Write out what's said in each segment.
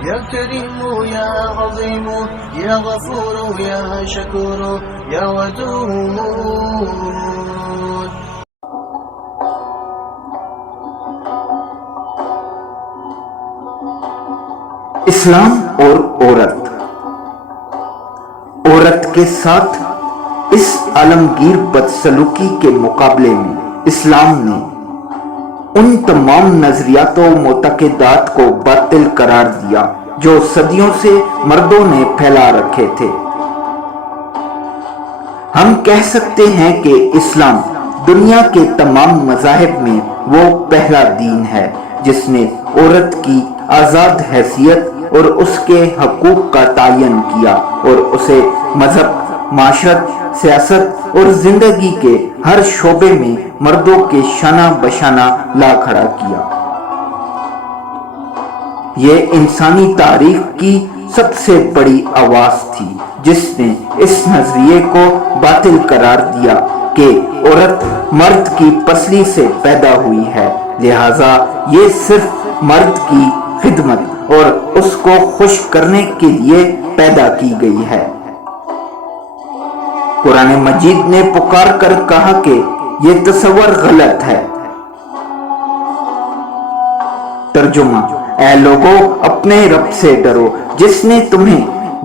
يا كريم يا عظيم يا غفور يا شكور يا ودود. اسلام اور عورت کے ساتھ اس عالمگیر بدسلوکی کے مقابلے میں اسلام نے ان تمام نظریات و معتقدات کو باطل قرار دیا جو صدیوں سے مردوں نے پھیلا رکھے تھے۔ ہم کہہ سکتے ہیں کہ اسلام دنیا کے تمام مذاہب میں وہ پہلا دین ہے جس نے عورت کی آزاد حیثیت اور اس کے حقوق کا تعین کیا اور اسے مذہب، معاشرت، سیاست اور زندگی کے ہر شعبے میں مردوں کے شانہ بشانہ لا کھڑا کیا۔ یہ انسانی تاریخ کی سب سے بڑی آواز تھی جس نے اس نظریے کو باطل قرار دیا کہ عورت مرد کی پسلی سے پیدا ہوئی ہے، لہذا یہ صرف مرد کی خدمت اور اس کو خوش کرنے کے لیے پیدا کی گئی ہے۔ قرآن مجید نے پکار کر کہا کہ یہ تصور غلط ہے۔ ترجمہ: اے لوگوں، اپنے رب سے ڈرو جس نے تمہیں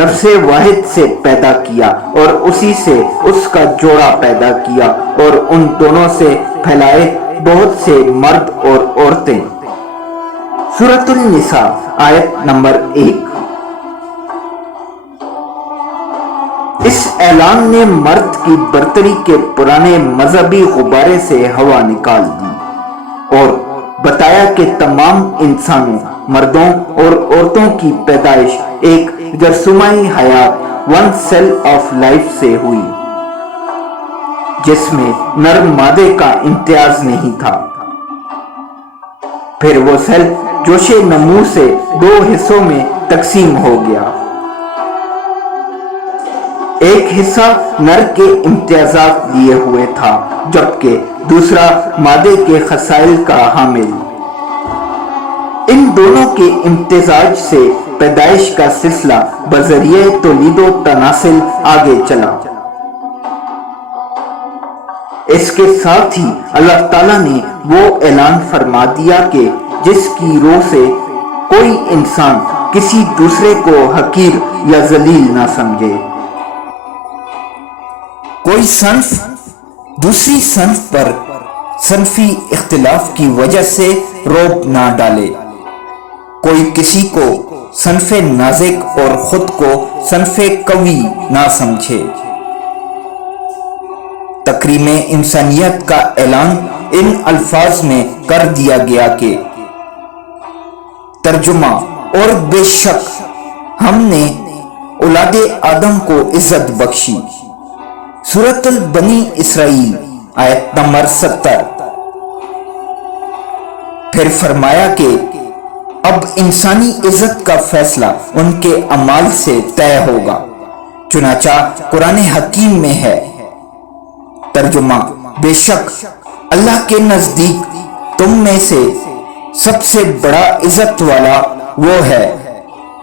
نفس واحد سے پیدا کیا اور اسی سے اس کا جوڑا پیدا کیا اور ان دونوں سے پھیلائے بہت سے مرد اور عورتیں۔ سورۃ النساء آیت نمبر 1۔ اس اعلان نے مرد کی برتری کے پرانے مذہبی غبارے سے ہوا نکال دی اور بتایا کہ تمام انسانوں، مردوں اور عورتوں کی پیدائش ایک جرثومہ حیات ون سیل آف لائف سے ہوئی جس میں نر مادے کا امتیاز نہیں تھا۔ پھر وہ سیل جوش نمو سے دو حصوں میں تقسیم ہو گیا۔ ایک حصہ نر کے امتیازات لیے ہوئے تھا جبکہ دوسرا مادے کے خصائل کا حامل۔ ان دونوں کے امتزاج سے پیدائش کا سلسلہ بذریعہ تولید و تناسل آگے چلا۔ اس کے ساتھ ہی اللہ تعالیٰ نے وہ اعلان فرما دیا کہ جس کی روح سے کوئی انسان کسی دوسرے کو حقیر یا ذلیل نہ سمجھے، کوئی صنف دوسری صنف پر صنفی اختلاف کی وجہ سے رعب نہ ڈالے، کوئی کسی کو صنف نازک اور خود کو صنف قوی نہ سمجھے۔ تکریم انسانیت کا اعلان ان الفاظ میں کر دیا گیا کہ ترجمہ: اور بے شک ہم نے اولاد آدم کو عزت بخشی۔ سورۃ البنی اسرائیل آیت نمبر 70۔ پھر فرمایا کہ اب انسانی عزت کا فیصلہ ان کے اعمال سے طے ہوگا، چنانچہ قرآن حکیم میں ہے۔ ترجمہ: بے شک اللہ کے نزدیک تم میں سے سب سے بڑا عزت والا وہ ہے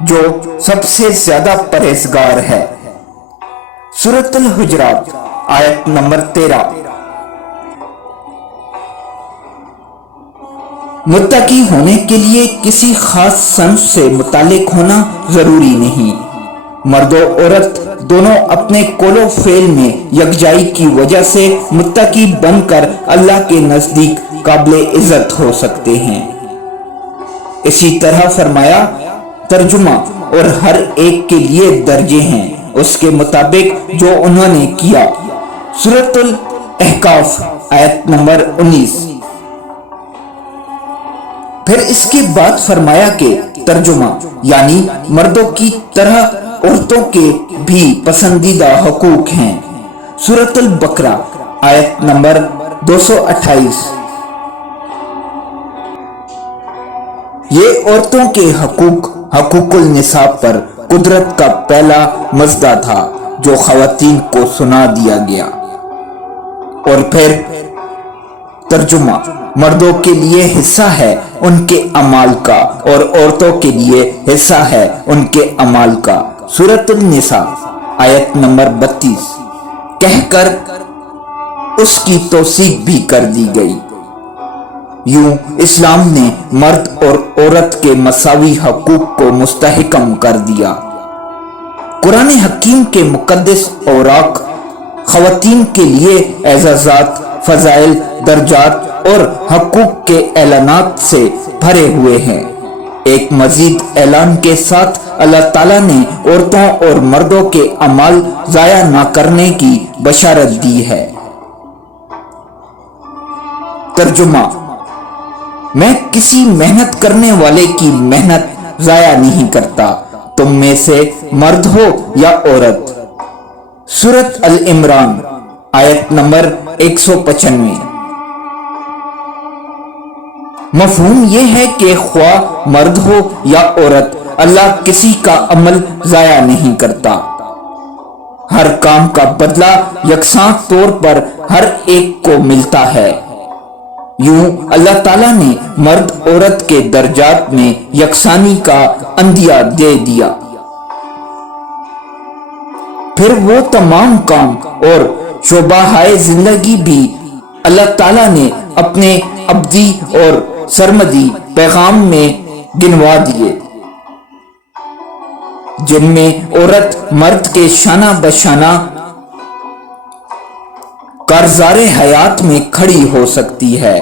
جو سب سے زیادہ پرہیزگار ہے۔ سورۃ الحجرات آیت نمبر 13۔ متقی ہونے کے لیے کسی خاص صنف سے متعلق ہونا ضروری نہیں۔ مرد و عورت دونوں اپنے قول و فعل میں یکجائی کی وجہ سے متقی بن کر اللہ کے نزدیک قابل عزت ہو سکتے ہیں۔ اسی طرح فرمایا، ترجمہ: اور ہر ایک کے لیے درجے ہیں اس کے مطابق جو انہوں نے کیا۔ سورۃ الاحقاف آیت نمبر 19۔ پھر اس کے بعد فرمایا کہ ترجمہ: یعنی مردوں کی طرح عورتوں کے بھی پسندیدہ حقوق ہیں۔ سورۃ البقرہ آیت نمبر 228۔ یہ عورتوں کے حقوق النساء پر قدرت کا پہلا مژدہ تھا جو خواتین کو سنا دیا گیا، اور پھر ترجمہ: مردوں کے لیے حصہ ہے ان کے اعمال کا اور عورتوں کے لیے حصہ ہے ان کے اعمال کا۔ سورۃ النساء آیت نمبر 32 کہہ کر اس کی توثیق بھی کر دی گئی۔ یوں اسلام نے مرد اور عورت کے مساوی حقوق کو مستحکم کر دیا۔ قرآن حکیم کے مقدس اوراق خواتین کے لیے اعزازات، فضائل، درجات اور حقوق کے اعلانات سے بھرے ہوئے ہیں۔ ایک مزید اعلان کے ساتھ اللہ تعالیٰ نے عورتوں اور مردوں کے اعمال ضائع نہ کرنے کی بشارت دی ہے۔ ترجمہ: میں کسی محنت کرنے والے کی محنت ضائع نہیں کرتا، تم میں سے مرد ہو یا عورت۔ سورۃ ال-عمران آیت نمبر 195۔ مفہوم یہ ہے کہ خواہ مرد ہو یا عورت، اللہ کسی کا عمل ضائع نہیں کرتا۔ ہر کام کا بدلہ یکساں طور پر ہر ایک کو ملتا ہے۔ یوں اللہ تعالیٰ نے مرد عورت کے درجات میں یکسانی کا عندیہ دے دیا۔ پھر وہ تمام کام اور شعبۂ زندگی بھی اللہ تعالیٰ نے اپنے ابدی اور سرمدی پیغام میں گنوا دیے، جن میں عورت مرد کے شانہ بشانہ کارزار حیات میں کھڑی ہو سکتی ہے،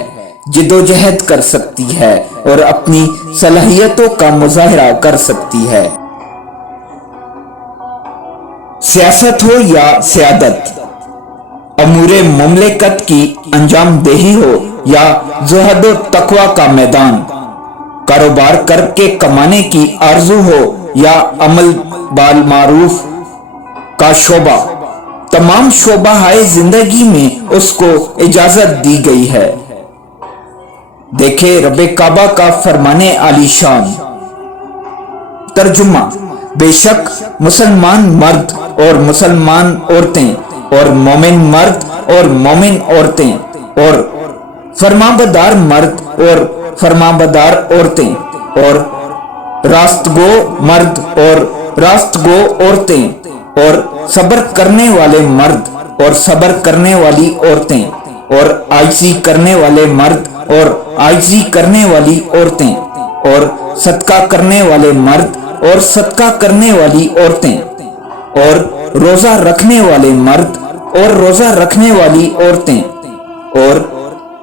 جدوجہد کر سکتی ہے اور اپنی صلاحیتوں کا مظاہرہ کر سکتی ہے۔ سیاست ہو یا سیادت، امور مملکت کی انجام دہی ہو یا زہد و تقوی کا میدان، کاروبار کر کے کمانے کی آرزو ہو یا عمل بالمعروف کا شعبہ، تمام شعبۂ زندگی میں اس کو اجازت دی گئی ہے۔ دیکھے رب کعبہ کا فرمانے عالی شان۔ ترجمہ: بے شک مسلمان مرد اور مسلمان عورتیں اور مومن مرد اور مومن عورتیں اور فرمانبردار مرد اور فرمانبردار عورتیں اور راستگو مرد اور راستگو عورتیں اور صبر کرنے والے مرد اور صبر کرنے والی عورتیں اور عاجزی کرنے والے مرد اور عاجزی کرنے والی عورتیں اور صدقہ کرنے والے مرد اور صدقہ کرنے والی عورتیں اور روزہ رکھنے والے مرد اور روزہ رکھنے والی عورتیں اور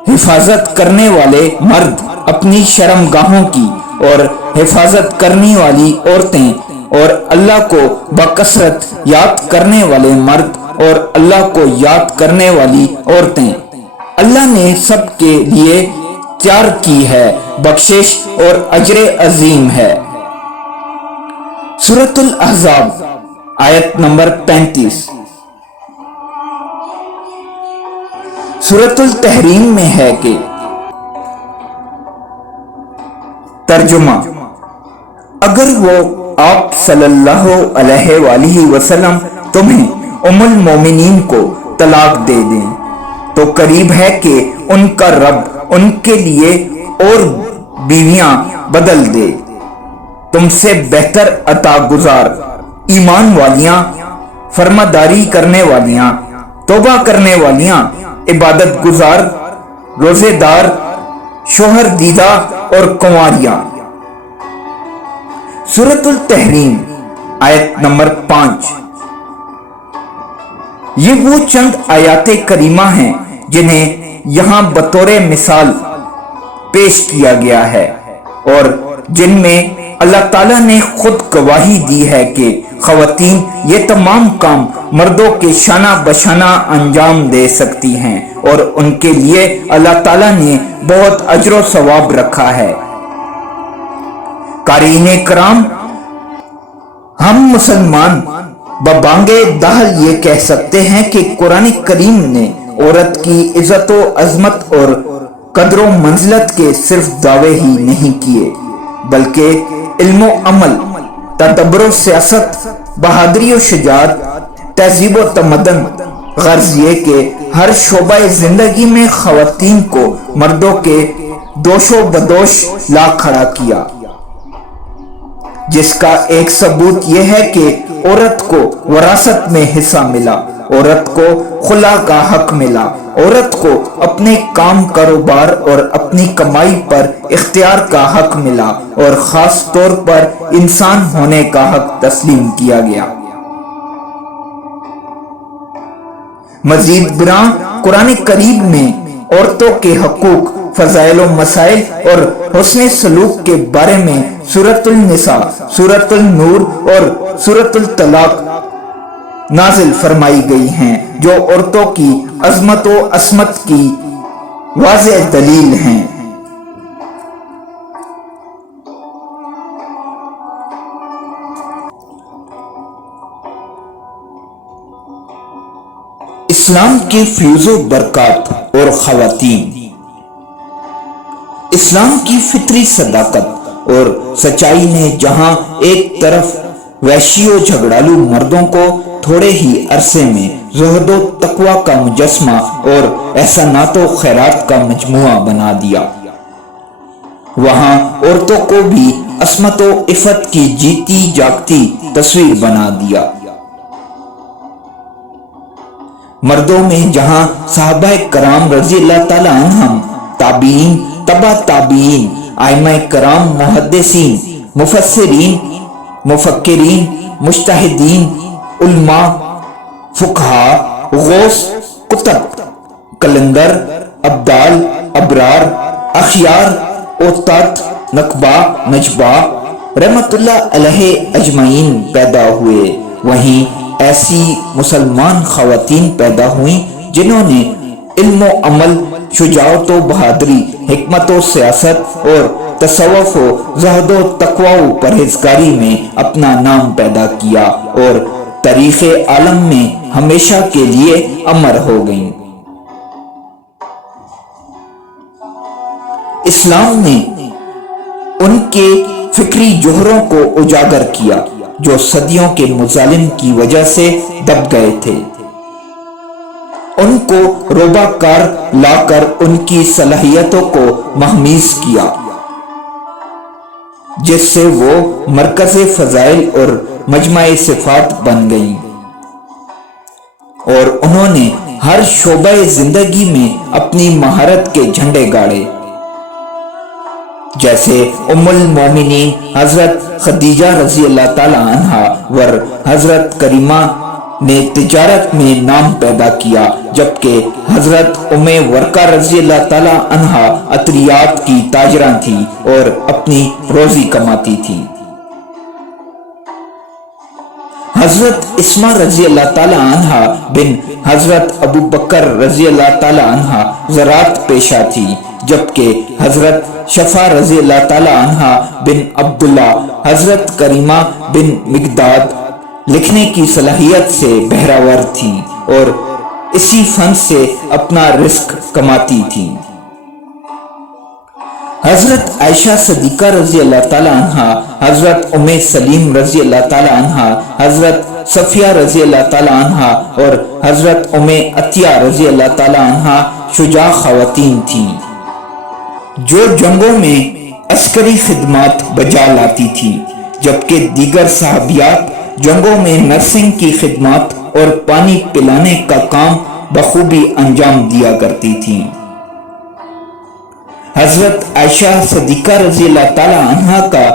حفاظت کرنے والے مرد اپنی شرمگاہوں کی اور حفاظت کرنے والی عورتیں اور اللہ کو بکثرت یاد کرنے والے مرد اور اللہ کو یاد کرنے والی عورتیں، اللہ نے سب کے لیے تیار کی ہے، بخشش اور اجر عظیم ہے۔ سورۃ الاحزاب آیت نمبر 35۔ سورۃ التحریم میں ہے کہ ترجمہ: اگر وہ آپ صلی اللہ علیہ وآلہ وسلم تمہیں ام المومنین کو طلاق دے دیں تو قریب ہے کہ ان کا رب ان کے لیے اور بیویاں بدل دے، تم سے بہتر عطا گزار، ایمان والیاں، فرماداری کرنے والیاں، توبہ کرنے والیاں، عبادت گزار، روزے دار، شوہر دیدہ اور کنواریاں۔ سورۃ التحریم آیت نمبر 5۔ یہ وہ چند آیات کریمہ ہیں جنہیں یہاں بطور مثال پیش کیا گیا ہے اور جن میں اللہ تعالیٰ نے خود گواہی دی ہے کہ خواتین یہ تمام کام مردوں کے شانہ بشانہ انجام دے سکتی ہیں اور ان کے لیے اللہ تعالیٰ نے بہت اجر و ثواب رکھا ہے۔ قارئین کرام، ہم مسلمان ببانگے دہل یہ کہہ سکتے ہیں کہ قرآن کریم نے عورت کی عزت و عظمت اور قدر و منزلت کے صرف دعوے ہی نہیں کیے بلکہ علم و عمل، تدبر و سیاست، بہادری و شجاعت، تہذیب و تمدن، غرض یہ کہ ہر شعبہ زندگی میں خواتین کو مردوں کے دوش و بدوش لا کھڑا کیا، جس کا ایک ثبوت یہ ہے کہ عورت کو وراثت میں حصہ ملا، عورت کو خلا کا حق ملا، عورت کو اپنے کام کاروبار اور اپنی کمائی پر اختیار کا حق ملا، اور خاص طور پر انسان ہونے کا حق تسلیم کیا گیا۔ مزید برآں قرآن کریم میں عورتوں کے حقوق، فضائل و مسائل اور حسن سلوک کے بارے میں سورۃ النساء، سورۃ النور اور سورۃ الطلاق نازل فرمائی گئی ہیں، جو عورتوں کی عظمت و عصمت کی واضح دلیل ہیں۔ اسلام کی فیوز و برکات اور خواتین۔ اسلام کی فطری صداقت اور سچائی نے جہاں ایک طرف وحشی و جھگڑالو مردوں کو تھوڑے ہی عرصے میں زہد و تقوی کا مجسمہ اور احسانات و خیرات کا مجموعہ بنا دیا، وہاں عورتوں کو بھی عصمت و عفت کی جیتی جاگتی تصویر بنا دیا۔ مردوں میں جہاں صحابہ کرام رضی اللہ تعالیٰ عنہم، تابعین، تبع تابعین، ائمہ کرام، محدثین، مفسرین، مفکرین، مجتہدین، علماء، فقہاء، غوث، کتب، کلندر، ابدال، ابرار، اخیار، اوتاد، نقبہ، نجبہ رحمت اللہ علیہ اجمعین پیدا ہوئے، وہیں ایسی مسلمان خواتین پیدا ہوئیں جنہوں نے علم و عمل، شجاعت و بہادری، حکمت و سیاست اور تصوف و زہد و تقوی و پرہیزگاری میں اپنا نام پیدا کیا اور تاریخ عالم میں ہمیشہ کے لیے امر ہو گئیں۔ اسلام نے ان کے فکری جوہروں کو اجاگر کیا جو صدیوں کے مظالم کی وجہ سے دب گئے تھے، ان کو روبہ کار لا کر ان کی صلاحیتوں کو مہمیز کیا، جس سے وہ مرکز فضائل اور مجمع صفات بن گئیں، اور انہوں نے ہر شعبہ زندگی میں اپنی مہارت کے جھنڈے گاڑے، جیسے ام المومنین حضرت خدیجہ رضی اللہ تعالی عنہا ور حضرت کریمہ نے تجارت میں نام پیدا کیا، جبکہ حضرت ام ورقہ رضی اللہ تعالی عنہا عطریات کی تاجراں تھی اور اپنی روزی کماتی تھی۔ حضرت اسماء رضی اللہ تعالی عنہا بن حضرت ابو بکر رضی اللہ تعالی عنہا زراعت پیشہ تھی، جبکہ حضرت شفا رضی اللہ تعالی عنہا بن عبداللہ حضرت کریمہ بن مقداد لکھنے کی صلاحیت سے بہراور تھی اور اسی فن سے اپنا رزق کماتی تھی۔ حضرت عائشہ صدیقہ رضی اللہ تعالی عنہا، حضرت ام سلیم رضی اللہ تعالی عنہا، حضرت صفیہ رضی اللہ تعالی عنہا اور حضرت ام عطیہ رضی اللہ تعالی عنہا شجاع خواتین تھیں جو جنگوں میں عسکری خدمات بجا لاتی تھیں، جبکہ دیگر صحابیات جنگوں میں نرسنگ کی خدمات اور پانی پلانے کا کام بخوبی انجام دیا کرتی تھیں۔ حضرت عائشہ صدیقہ رضی اللہ تعالی عنہا کا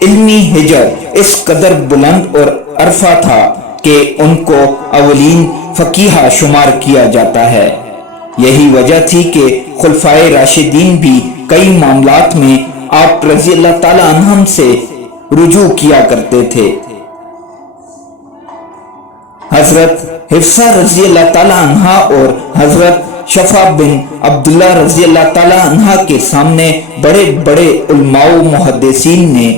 علمی حجر اس قدر بلند اور عرفہ تھا کہ ان کو اولین فقیہہ شمار کیا جاتا ہے۔ یہی وجہ تھی کہ خلفائے راشدین بھی کئی معاملات میں آپ رضی اللہ تعالی عنہم سے رجوع کیا کرتے تھے۔ حضرت حفصہ رضی اللہ تعالی عنہا اور حضرت شفا بن عبداللہ رضی اللہ تعالی عنہا کے سامنے بڑے بڑے علماء و محدثین نے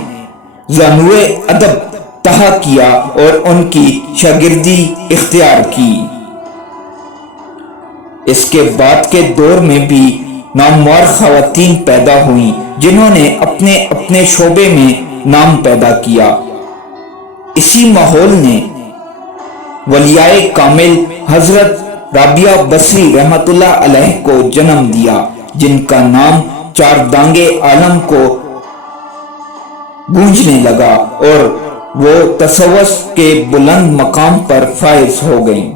زانوِ ادب تہا کیا اور ان کی شاگردی اختیار کی۔ اس کے بعد کے دور میں بھی نامور خواتین پیدا ہوئیں جنہوں نے اپنے اپنے شعبے میں نام پیدا کیا۔ اسی ماحول نے ولیائے کامل حضرت رابعہ بصری رحمت اللہ علیہ کو جنم دیا، جن کا نام چار دانگے عالم کو گونجنے لگا اور وہ تصوف کے بلند مقام پر فائز ہو گئیں۔